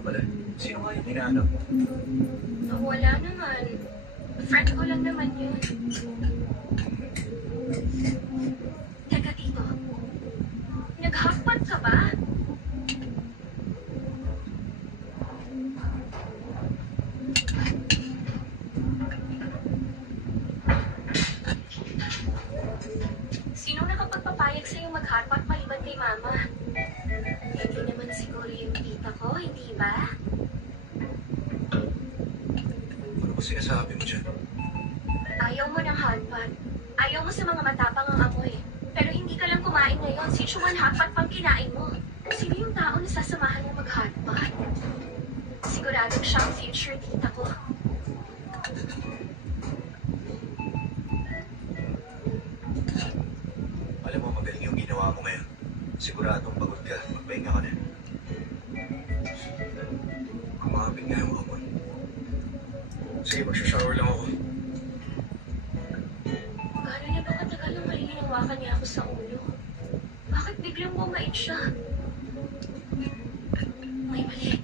nga pala. Sino nga yung hinahanap mo? Wala naman. Friend ko lang naman yun. Teka, Tito. Nag-hotpot ka ba? Sinong nakapagpapayag sa'yo mag-hotpot maliban kay Mama? Hindi naman siguro yung tita ko, hindi ba? Ano ba sinasabi mo dyan? Ayaw mo ng hotpot. Ayaw mo sa mga matapang ang amoy. Pero hindi ka lang kumain ngayon. Sichuan hotpot pang kinain mo. Sino yung tao na sasamahan mo mag-hotpot? Siguradong siya ang future tita ko. Alam mo, magaling yung ginawa mo ngayon. Siguradong pagod ka. Magpahinga ka na. Kumapit na yung amoy. Sige, magsha-shower lang ako. Gaano niya ba katagal ang malilinawakan niya ako sa ulo? Bakit biglang bumait siya? May mali.